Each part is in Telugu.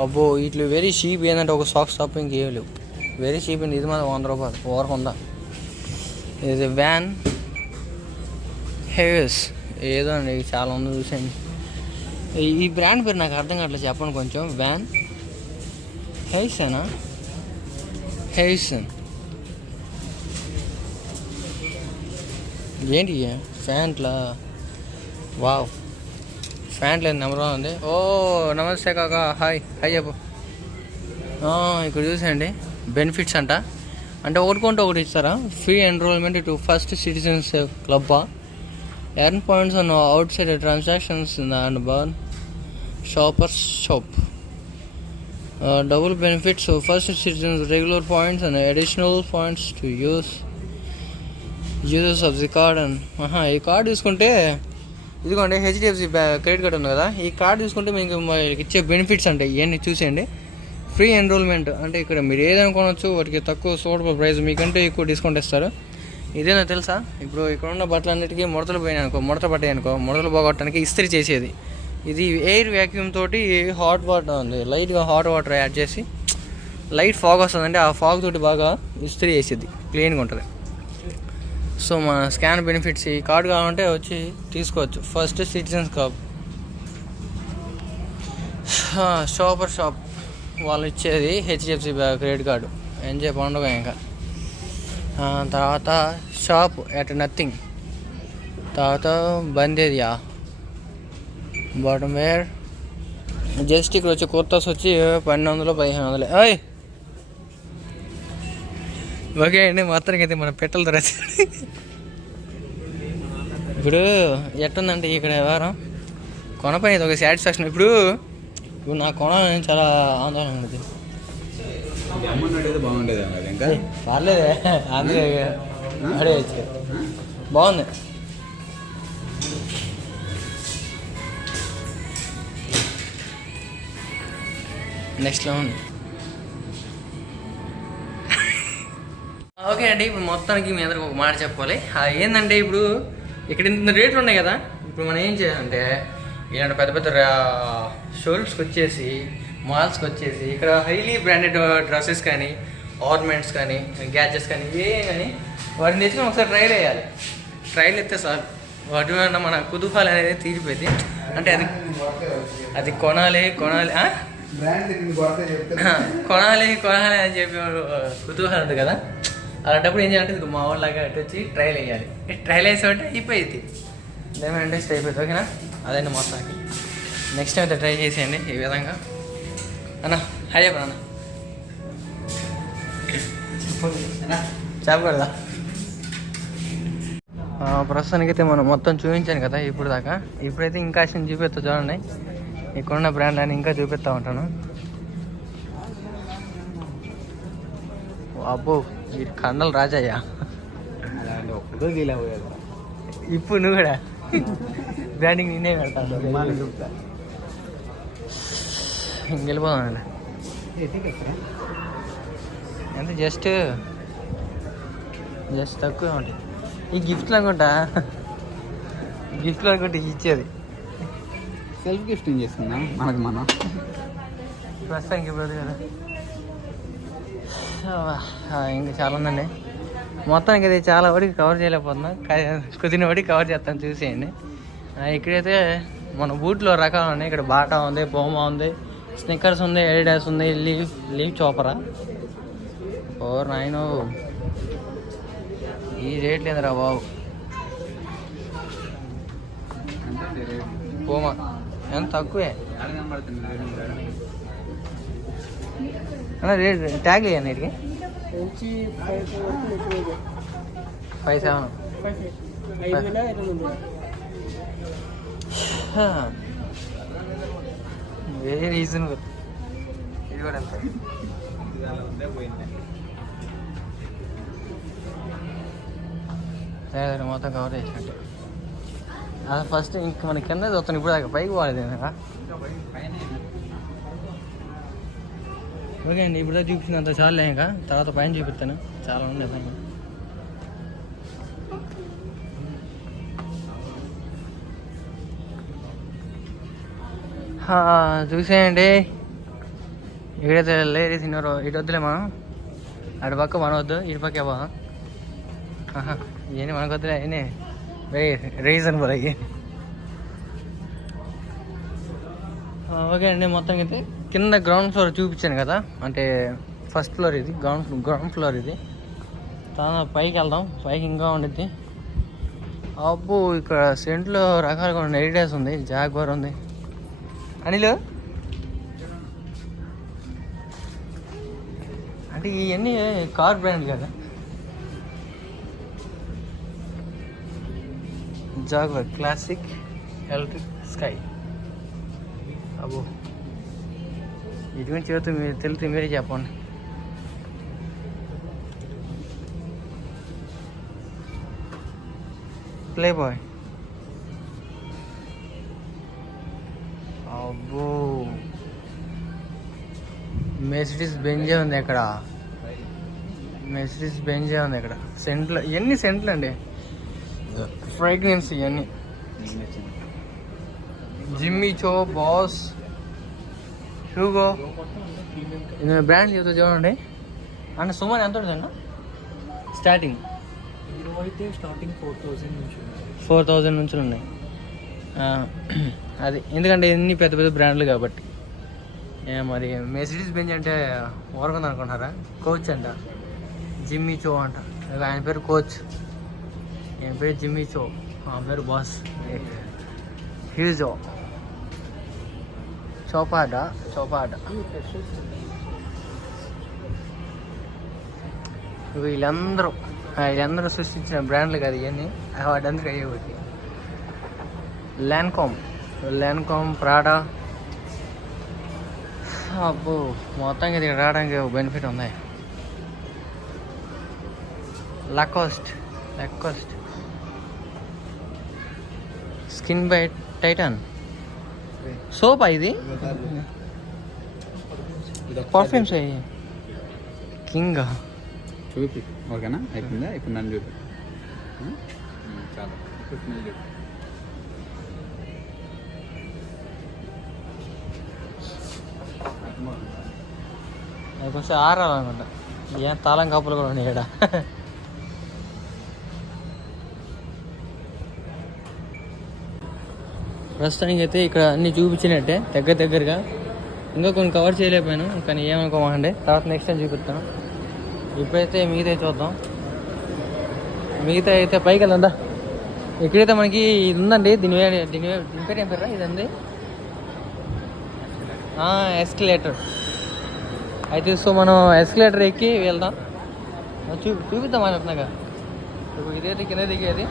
అబ్బో ఇట్లు వెరీ చీప్ ఏంటంటే ఒక సాక్స్ తప్ప ఇంకేం లేవు వెరీ చీప్ అండి ఇది మాత్రం వంద రూపాయలు ఓవర్ ఉందా ఇది వ్యాన్ హేవెస్ ఏదో అండి చాలా ఉంది చూసేయండి. ఈ- బ్రాండ్ పేరు నాకు అర్థం కావట్లేదు చెప్పండి కొంచెం. వ్యాన్ హెయిసనా హెయిసన్ ఏంటి ఫ్యాంట్లా వావ్ ఫ్యాంట్లో నెంబర్ వన్ ఉంది. ఓ నమస్తే కాక. హాయ్ హాయ్ చెప్పు. ఇక్కడ చూసండి బెనిఫిట్స్ అంట. అంటే ఒకటి ఒకటి ఇస్తారా? Free enrollment to first citizens క్లబ్బా earn points on outside transactions and burn shoppers shop double benefits first citizens regular points and additional points to use users of the card and ఈ కార్డ్ తీసుకుంటే ఇదిగోండి హెచ్డిఎఫ్సి క్రెడిట్ కార్డ్ ఉంది కదా. ఈ కార్డు తీసుకుంటే మీకు ఇచ్చే బెనిఫిట్స్ అంటే ఇవన్నీ చూసేయండి. ఫ్రీ ఎన్రోల్మెంట్ అంటే ఇక్కడ మీరు ఏదైనా వాటికి తక్కువ సూటబుల్ ప్రైస్ మీకంటే ఎక్కువ డిస్కౌంట్ ఇస్తారు. ఇదేనా తెలుసా? ఇప్పుడు ఇక్కడ ఉన్న బట్టలన్నిటికీ ముడతలు పోయినాయి అనుకో ముడత పట్టాయి అనుకో ముడతలు పోగొట్టడానికి ఇస్త్రీ చేసేది. ఇది ఎయిర్ వ్యాక్యూమ్ తోటి హాట్ వాటర్ ఉంది. లైట్గా హాట్ వాటర్ యాడ్ చేసి లైట్ ఫాగ్ వస్తుందంటే ఆ ఫాగ్ తోటి బాగా ఇస్త్రీ చేసేది. క్లీన్గా ఉంటుంది. సో మన స్కాన్ బెనిఫిట్స్ ఈ కార్డు కావాలంటే వచ్చి తీసుకోవచ్చు. First citizens club shopper shop. వాళ్ళు ఇచ్చేది హెచ్డిఎఫ్సి క్రెడిట్ కార్డు. ఎంజాయ్ పండుగ ఇంకా. తర్వాత షాప్ ఎట్ నథింగ్. తర్వాత బందేదియా. Bottom wear. జస్ట్ ఇక్కడ వచ్చి కుర్తాస్ వచ్చి పన్నెండు వందలు పదిహేను వందలు అయ్ ఓకే అండి మొత్తానికి అయితే మన పెట్టెల ధర ఇప్పుడు ఎట్టుందంటే ఇక్కడ వ్యవహారం? కొనపై ఇది ఒక సాటిస్ఫాక్షన్ ఇప్పుడు ఇప్పుడు నా కొనాలని చాలా ఆందోళన ఇంకా పర్లేదే. అందుకే అడగచ్చు బాగుంది. నెక్స్ట్లో ఉంది. ఓకే అండి ఇప్పుడు మొత్తానికి మీ అందరికి ఒక మాట చెప్పాలి ఏంటంటే ఇప్పుడు ఇక్కడ ఇంత రేట్లు ఉన్నాయి కదా ఇప్పుడు మనం ఏం చేయాలంటే ఇలాంటి పెద్ద పెద్ద షోరూమ్స్కి వచ్చేసి మాల్స్కి వచ్చేసి ఇక్కడ హైలీ బ్రాండెడ్ డ్రెస్సెస్ కానీ ఆర్నమెంట్స్ కానీ గ్యాజెట్స్ కానీ ఏ కానీ వాటిని తెచ్చుకొని ఒకసారి ట్రైల్ వేయాలి ట్రైల్ ఎత్తే సార్ వాటి వల్ల మన కుతూహలం అనేది తీరిపోయింది. అంటే అది అది కొనాలి కొనాలి కొనాలి కొనాలి అని చెప్పి కుతూహలం ఉంది కదా. అలాంటప్పుడు ఏం చేయాలంటే ఇది మా వాళ్ళగా అటు వచ్చి ట్రైల్ వేయాలి. ట్రైల్ వేసామంటే అయిపోయింది. లేమంటే టెస్ట్ అయిపోయింది ఓకేనా? అదండి మొత్తానికి నెక్స్ట్ టైం అయితే ట్రై చేసేయండి ఈ విధంగా. అన్న హాయ్ చెప్పు అన్న చెప్పకూడదా ప్రస్తుతానికి అయితే మనం మొత్తం చూపించాను కదా ఇప్పుడు దాకా. ఇప్పుడైతే ఇంకా చూపిస్తా చూడండి. ఇక్కడున్న బ్రాండ్ అని ఇంకా చూపిస్తా ఉంటాను. అబ్బో ఈ కండలు రాజయ్య. ఇప్పుడు నువ్వు కూడా. బ్రాండింగ్ నేనే పెడతాను. ఇంకెళ్ళిపోదామండి ఎంత? జస్ట్ జస్ట్ తక్కువ ఉంటాయి ఈ గిఫ్ట్లు అనుకుంటా. గిఫ్ట్లు అనుకుంటే ఇచ్చేది. సెల్ఫ్ గిఫ్టింగ్ చేసుకుందాం. మనకు మనం. ప్రస్తుతానికి ఇప్పుడు కదా. ఇంకా చాలా ఉందండి. మొత్తానికి ఇది చాలా వరకు కవర్ చేయలేకపోతున్నాం. కుదిరిన వరకు కవర్ చేస్తాను చూసేయండి. ఇక్కడైతే మన బూట్లో రకాలు ఉన్నాయి. ఇక్కడ బాటా ఉంది బొమ్మ ఉంది స్నిక్కర్స్ ఉంది ఎడిడాస్ ఉంది లీవ్ లీవ్ చోపరా. ఓ. నాయను ఈ రేట్ లేదురా బాబు. పోమా ఎంత తక్కువే? రేట్ అన్న రేట్ ట్యాగ్ వేయండి వీటికి ఫైవ్ సెవెన్ వెరీ రీజనబుల్ ఇది కూడా అంతే సరే మొత్తం కవర్ చేసినట్టు. అది ఫస్ట్ ఇంక మన కింద చూస్తాను ఇప్పుడు దాకా పైకి పోలేదు కదా ఓకే అండి ఇప్పుడే చూపించినంత చాలే ఇంకా. తర్వాత పైన చూపిస్తాను. చాలా ఉంది అసలు. చూసేయండి. ఇక్కడైతే లేడీస్ తిన్నారో ఇటు వద్దులే మనం. అటు పక్క మన వద్దు ఇటు పక్క ఇవ్వ ఇవన్నీ మనకు వద్దులే అయినా రీజన్ రీజనబుల్ అయ్యి. ఓకే అండి మొత్తం అయితే. కింద గ్రౌండ్ ఫ్లోర్ చూపించాను కదా అంటే ఫస్ట్ ఫ్లోర్ ఇది గ్రౌండ్ గ్రౌండ్ ఫ్లోర్ ఇది. తర్వాత పైకి వెళ్దాం పైకి ఇంకా ఉండిద్ది. అబ్బో ఇక్కడ సెంట్లో రకాలుగా ఉన్న ఎడిడాస్ ఉంది జాగ్వార్ ఉంది. అనిల్? అంటే ఇవన్నీ కార్ బ్రాండ్ కదా. జాగ్వర్ క్లాసిక్ ఎలక్ట్రిక్ స్కై అబ్బో. గురించి చెబుతూ మీరు తెలిస్తే మీరే చెప్పండి. ప్లే బాయ్ అబ్బో మెసిడీస్ బెంజే ఉంది ఇక్కడ. మెసిడీస్ బెంజే ఉంది ఇక్కడ. సెంట్లు ఇవన్నీ సెంట్లు అండి. ఫ్రాగ్రెన్స్ ఇవన్నీ జిమ్మీ చో బాస్ హ్యూగో బ్రాండ్ చెబుతా చూడండి. అంటే సుమారు ఎంత ఉంటుందన్న? స్టార్టింగ్ హీరో అయితే స్టార్టింగ్ ఫోర్ థౌసండ్ నుంచి. ఫోర్ థౌజండ్ నుంచి ఉన్నాయి. అది ఎందుకంటే ఎన్ని పెద్ద పెద్ద బ్రాండ్లు కాబట్టి. ఏ మరి మెసిడీస్ బెంజ్ అంటే ఓరకుంది అనుకుంటున్నారా? కోచ్ అంట. జిమ్మీ చో అంట. ఆయన పేరు కోచ్ ఆయన పేరు జిమ్మీ చో ఆ పేరు బాస్ హ్యూజో చౌపాట చౌపాట వీళ్ళందరూ ఆ, వీళ్ళందరూ సృష్టించిన బ్రాండ్లు కాదు ఇవన్నీ వాటందరికీ అయ్యే ఒకటి ల్యాన్కామ్ ల్యాన్కామ్ ప్రాడా అబ్బో మొత్తంగా ఇది రావడానికి బెనిఫిట్ ఉంది Lacoste Lacoste skin by Titan sofa ఇది? పర్ఫ్యూమ్స్ అయ్యి. కింగ్. చూపి ఓకేనా? అయిపోయిందా? ఇప్పుడు నన్ను చూపి. చాలా. ఇప్పుడు స్మెల్ చూపి. అది కొంచెం ఆరాలనుకుంటా ఏం తాళం కప్పులు కూడా ఉన్నాయి ఇక్కడ. ప్రస్తుతానికి అయితే ఇక్కడ అన్ని చూపించినట్టే దగ్గర దగ్గరగా. ఇంకా కొన్ని కవర్ చేయలేకపోయాను కానీ ఏమనుకోమండి తర్వాత నెక్స్ట్ టైం చూపిస్తాను ఇప్పుడైతే మిగతా చూద్దాం. మిగతా అయితే పైకి వెళ్దా ఇక్కడైతే మనకి ఇది ఉందండి దీని దీని దీని పేరు ఏం పేరా ఇదండి? ఎస్కలేటర్ అయితే సో మనం ఎస్కలేటర్ ఎక్కి వెళ్దాం. చూ చూపిద్దాం అని అంటున్నాగా ఇప్పుడు ఇదైతే కింద దిగేది.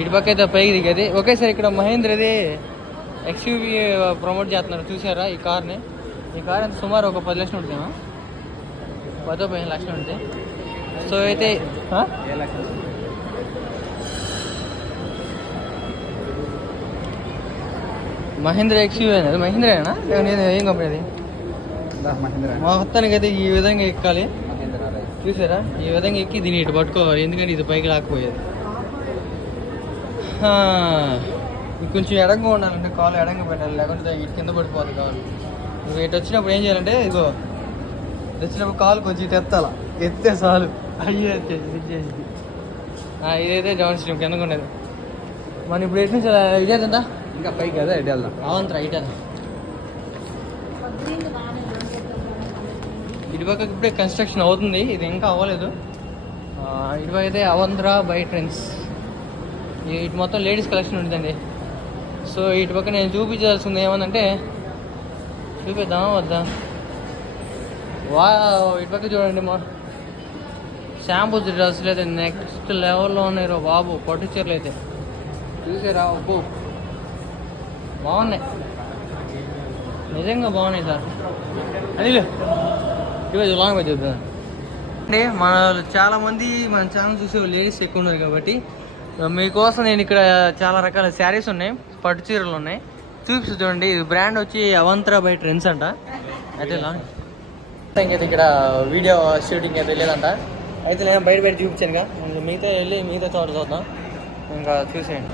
ఇటు పక్క అయితే పైకి దిగేది. ఒకేసారి ఇక్కడ మహేంద్రది ఎక్స్యూవీ ప్రమోట్ చేస్తున్నారు. చూసారా ఈ కార్ని? ఈ కార్ ఎంత సుమారు ఒక పది లక్షలు ఉంటుందేమో? పదో పదిహేను లక్షలు ఉంటుంది సో అయితే మహేంద్ర ఎక్స్యూవీ అనేది మహేంద్రేనా నేను ఏం కంపెనీ అది? మొత్తానికి అయితే ఈ విధంగా ఎక్కాలి. చూసారా ఈ విధంగా ఎక్కి దీన్ని ఇటు పట్టుకోవాలి. ఎందుకంటే ఇది పైకి ఇది కొంచెం ఎడంగా ఉండాలంటే కాలు ఎడంగా పెట్టాలి లేకుంటే ఇటు కింద పడిపోతుంది కాలు. నువ్వు ఇటు వచ్చినప్పుడు ఏం చేయాలంటే ఇటు వచ్చినప్పుడు కాలు కొంచెం ఇటు ఎత్తాల. ఎత్తే చాలు. అయ్యే ఎత్తేసి ఇదైతే జవన్ స్ట్రీమ్ కిందకు ఉండేది. మనం ఇప్పుడు ఎటు నుంచి ఇదేదా ఇంకా పైకి కదా ఎటు వెళ్దాం. అవంతరా ఇటు ఇటుపక్క ఇప్పుడే కన్స్ట్రక్షన్ అవుతుంది ఇది ఇంకా అవ్వలేదు. ఇటుపక్క అయితే అవంధ్ర బై ట్రెండ్స్ ఇటు మొత్తం లేడీస్ కలెక్షన్ ఉంటుందండి సో ఇటు పక్క నేను చూపించాల్సింది ఏమనంటే చూపిద్దామా వద్దా? వా ఇటుపక్క చూడండి మా షాంపూస్ డ్రెస్సులు అయితే నెక్స్ట్ లెవెల్లో ఉన్నాయి రో బాబు పట్టు చీరలు అయితే. చూసారా అబ్బో. బాగున్నాయి. నిజంగా బాగున్నాయి సార్. అనిల్ ఇవ్వదు లాంగ్ చూద్దాం అంటే మన చాలామంది మన ఛానల్ చూసే లేడీస్ ఎక్కువ ఉన్నారు కాబట్టి మీకోసం నేను ఇక్కడ చాలా రకాల శారీస్ ఉన్నాయి పట్టు చీరలు ఉన్నాయి. చూపిస్తూ చూడండి బ్రాండ్ వచ్చి అవంతరా బై ట్రెండ్స్ అంట. అయితే లాంగ్ అయితే ఇక్కడ వీడియో షూటింగ్ అయితే లేదంట. అయితే నేను బయట బయట చూపించాను ఇంకా మిగతా వెళ్ళి మిగతా చోట చూద్దాం. ఇంకా చూసేయండి.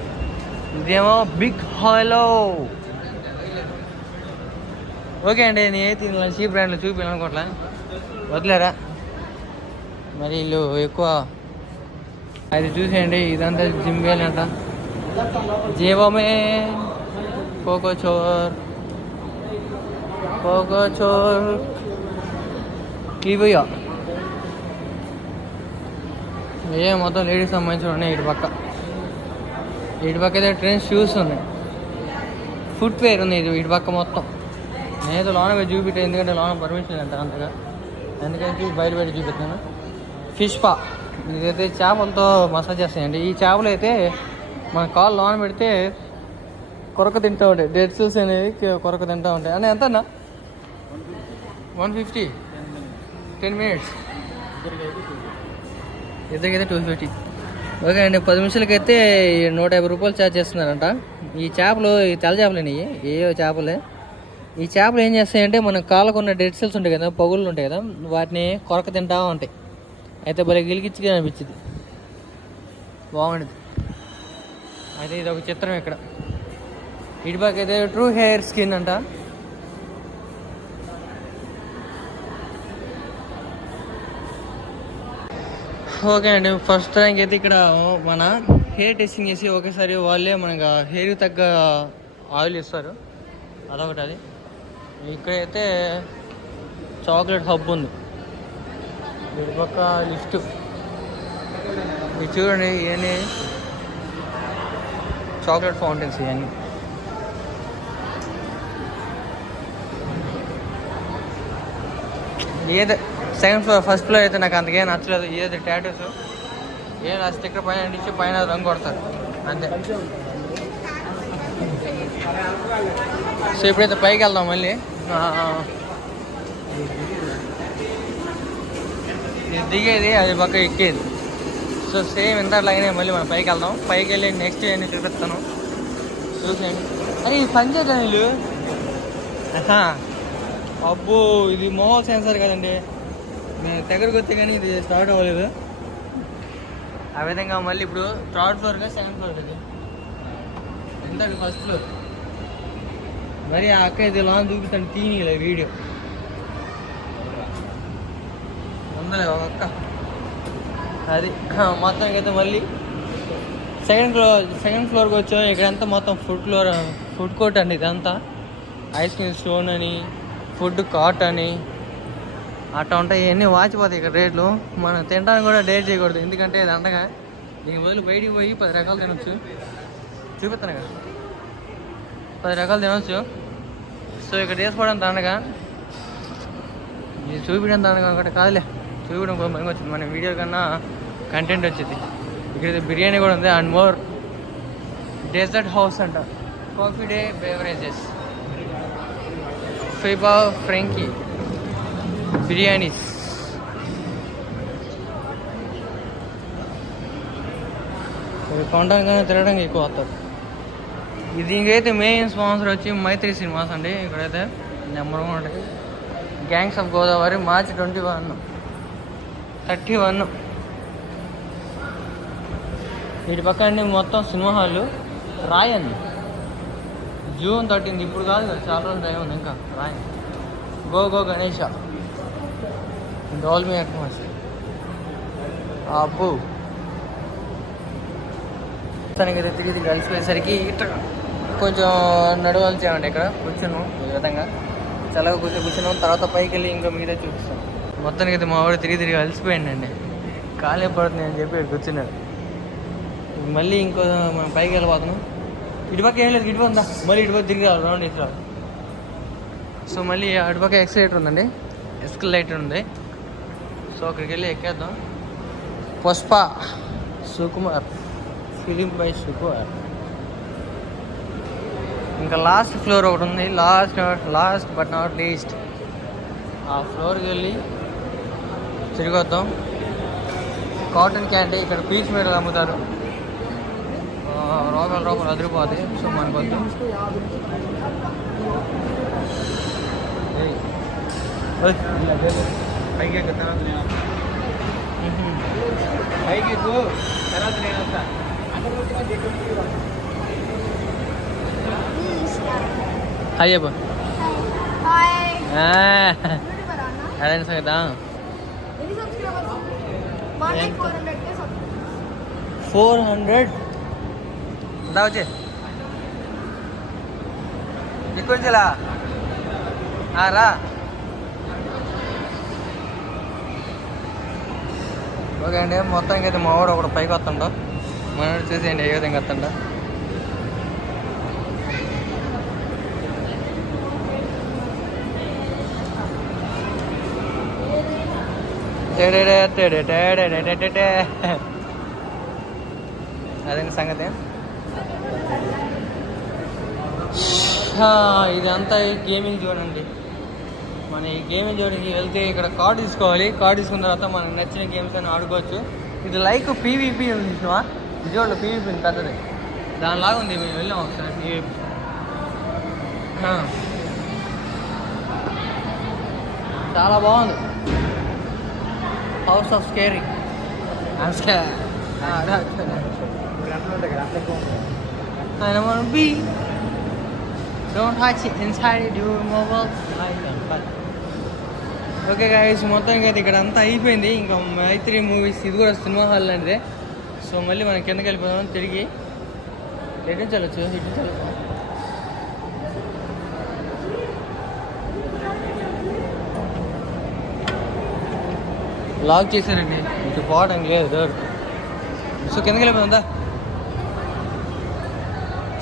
ఇదేమో బిగ్ హాలో ఓకే అండి నేనైతే ఇలా చీప్ బ్రాండ్లు చూపించాలనుకోవట్లే వదిలేరా? మరి వీళ్ళు ఎక్కువ అది చూసేయండి ఇదంతా జిమ్ వేల్ అంట జీవమే కోకో చోర్ కోకో చోర్. క్లీవయ్యా ఏ మొత్తం లేడీస్ సంబంధించిన ఉన్నాయి ఇటు పక్క. ఇటు పక్క అయితే ట్రెండ్స్ షూస్ ఉన్నాయి. ఫుట్ వేర్ ఉంది ఇది ఇటు పక్క మొత్తం. నేనైతే లోన పోయి ఎందుకంటే లోన పర్మిషన్ అంట అంతగా. అందుకని చూసి బయట బయట చూపిస్తాను ఫిష్ పా ఇదైతే చేపలతో మసాజ్ చేస్తాయండి. ఈ చేపలు అయితే మన కాళ్ళు లోన పెడితే కొరక తింటూ ఉంటాయి. డెడ్ సెల్స్ అనేవి కొరక తింటూ ఉంటాయి. అని ఎంత అన్న వన్ ఫిఫ్టీ టెన్ మినిట్స్ ఇద్దరికైతే టూ ఫిఫ్టీ ఓకే అండి పది నిమిషాలకైతే నూట యాభై రూపాయలు ఛార్జ్ చేస్తున్నారంట. ఈ చేపలు ఈ తెల్ల చేపలు ఏవో చేపలే. ఈ చేపలు ఏం చేస్తాయంటే మన కాళ్ళకున్న డెడ్ సెల్స్ ఉంటాయి కదా పగుళ్ళు ఉంటాయి కదా వాటిని కొరక తింటా ఉంటాయి. అయితే భలే గిలికిచ్చిగా అనిపించింది. బాగుండదు. అయితే ఇది ఒక చిత్రం ఇక్కడ. ఇటు పక్క అయితే ట్రూ హెయిర్ స్కిన్ అంట. ఓకే అండి ఫస్ట్ ర్యాంక్ అయితే ఇక్కడ మన హెయిర్ టెస్టింగ్ చేసి ఒకేసారి వాళ్ళే మనకు హెయిర్ తగ్గ ఆయిల్ ఇస్తారు. అదొకటి అది. ఇక్కడైతే చాక్లెట్ హబ్ ఉంది. ఇటు లిఫ్ట్. ఇది చూడండి ఇవన్నీ చాక్లెట్ ఫౌంటైన్స్ ఇవన్నీ. ఏది సెకండ్ ఫ్లోర్ ఫస్ట్ ఫ్లోర్ అయితే నాకు అందుకే నచ్చలేదు. ఏది టాటూస్ ఏం నా స్టిక్కర్ పైన అంటించి పైన రంగు కొడతారు. అంతే. సో ఇప్పుడైతే పైకి వెళ్దాం మళ్ళీ ఆ, ఇది దిగేది అది పక్క ఎక్కేది. సో సేమ్ ఇంతట్లాగానే మళ్ళీ మనం పైకి వెళ్దాం. పైకి వెళ్ళి నెక్స్ట్ నేను చూపిస్తాను. చూసేయండి. అరే ఇది పంచాయతీ వీళ్ళు అబ్బో ఇది మోహల్ సెన్సార్ కదండి. నేను దగ్గరకు వస్తే కానీ ఇది స్టార్ట్ అవ్వలేదు. ఆ విధంగా మళ్ళీ ఇప్పుడు థర్డ్ ఫ్లోర్గా సెకండ్ ఫ్లోర్ ఇది? ఎంత ఫస్ట్ ఫ్లోర్ మరి ఆ అక్క ఇది లాన్ చూపిస్తాను తీనిలే వీడియో. ఉందలే ఒక అక్క. అది మొత్తానికి అయితే మళ్ళీ సెకండ్ ఫ్లోర్ సెకండ్ ఫ్లోర్కి వచ్చాం. ఇక్కడంతా మొత్తం ఫుడ్ ఫ్లోర్ ఫుడ్ కోర్ట్ అండి ఇదంతా. ఐస్ క్రీమ్ స్టోన్ అని ఫుడ్ కార్ట్ అని అట్లా ఉంటాయి. ఇవన్నీ వాచిపోతాయి ఇక్కడ రేట్లు. మనం తినడానికి కూడా డేట్ చేయకూడదు. ఎందుకంటే ఇది అండగా నీకు బదులు బయటికి పోయి పది రకాలు తినొచ్చు. చూపిస్తాను కదా. పది రకాలు తినొచ్చు. సో ఇక్కడ తీసుకోవడం దండగా ఇది చూపించడం దండగా ఒకటి కాదులే. చూడడం కూడా మంచిగా వచ్చింది మన వీడియో కన్నా కంటెంట్ వచ్చింది. ఇక్కడ బిర్యానీ కూడా ఉంది అండ్ మోర్ డెజర్ట్ హౌస్ అంట. Coffee day beverages. FIBA ఫ్రెంకీ. Biryanis. కొనడానికి తినడానికి ఎక్కువ వస్తారు. ఇది దీనికైతే మెయిన్ స్పాన్సర్ వచ్చి మైత్రి సినిమాస్ అండి. ఇక్కడైతే నెంబర్ వన్ ఉంటాయి gangs of Godavari March twenty one thirty one. వీటి పక్క అండి మొత్తం సినిమా హాళ్ళు రాయండి జూన్ థర్టీన్త్. ఇప్పుడు కాదు కదా చాలా రోజులు టైం ఉంది ఇంకా. రాయండి గో గో గణేష. డోల్మీ అట్మాస్ అబ్బు. తనకి తిరిగి తిరిగి కలిసిపోయేసరికి కొంచెం నడవలసి ఇక్కడ. కూర్చున్నాం ఈ విధంగా చల్లగా కూర్చొని కూర్చున్నాం. తర్వాత పైకి వెళ్ళి ఇంకా మీరే చూపిస్తాం. మొత్తానికి అయితే మా వాడు తిరిగి తిరిగి అలసిపోయిందండి కాలే పడుతుంది అని చెప్పి ఇక్కడ కూర్చున్నాడు మళ్ళీ ఇంకో మనం పైకి వెళ్ళిపోతున్నాం ఇటుపక్క ఏం లేదు ఇటు ఉందా? మళ్ళీ ఇటుపక్క తిరిగి రావాలి రౌండ్ ఇటు సో మళ్ళీ అటుపక్క ఎక్స్లేటర్ ఉందండి. ఎస్కలేటర్ ఉంది. సో అక్కడికి వెళ్ళి ఎక్కేద్దాం. Pushpa Sukumar film by Sukumar. ఇంకా లాస్ట్ ఫ్లోర్ ఒకటి ఉంది. Last last but not least. ఆ ఫ్లోర్కి వెళ్ళి తిరిగొద్దాం. కాటన్ క్యాండీ ఇక్కడ పీచ్ మీద అమ్ముతారు. రోగలు రోగలు అదిరిపోతాయి. సో మనకు వద్దు. పైకి ఎక్కు, తర్వాత నేను. పైకి ఎక్కు, తర్వాత నేను వస్తా. హాయ్ అబ్బా హాయ్ యూట్యూబర్ అన్న అదే సంగతా ఎన్ని subscribers one like four hundred K four hundred దా వచ్చే. ఇక్కడ నుంచిలా రా. ఓకే అండి మొత్తానికి అయితే మా వాడు ఒకడు పైకి వస్తుండో. మనోడు చూసేయండి ఏ విధంగా వస్తుండో. అదేంటి సంగతి ఇదంతా గేమింగ్ జోన్ అండి. మన ఈ గేమింగ్ జోన్కి వెళ్తే ఇక్కడ కార్డు తీసుకోవాలి. కార్డు తీసుకున్న తర్వాత మనకు నచ్చిన గేమ్స్ అని ఆడుకోవచ్చు. ఇది లైక్ పీవీపీ ఉంది చూసినావా? విజయవాడలో పీవీపీ ఉంది పెద్దది. దానిలాగా ఉంది మేము వెళ్ళాం ఒకసారి. చాలా బాగుంది. House of scary I don't want to be. Don't touch it. Inside your mobile. Okay guys మొత్తం అయితే ఇక్కడ అంతా అయిపోయింది. ఇంకా మైత్రి మూవీస్ ఇది కూడా సినిమా హాల్ లాంటిదే సో మళ్ళీ మనం కిందకి వెళ్ళిపోదాం. తిరిగి. ఎటు నుంచి వెళ్ళొచ్చు? ఇటు నుంచి లాక్ చేశారండి. ఇటు పోవడం లేదు సో కిందకి వెళ్ళిపోతుందా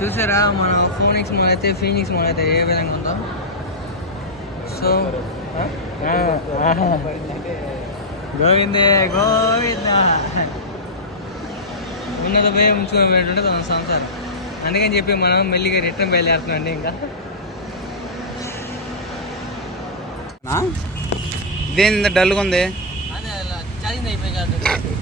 చూసారా మన ఫోనిక్స్ మాల్ అయితే ఫీనిక్స్ మాల్ అయితే ఏ విధంగా ఉందో. సో గోవిందే గోవింద. ఉన్నది పోయి ఉంచుకొని పెట్టుంటే తన సంసారం. అందుకని చెప్పి మనం మెల్లిగా రిటర్న్ బయలుదేరుతున్నాం అండి ఇంకా ఇదేంత డల్గా ఉంది? नहीं पहचानते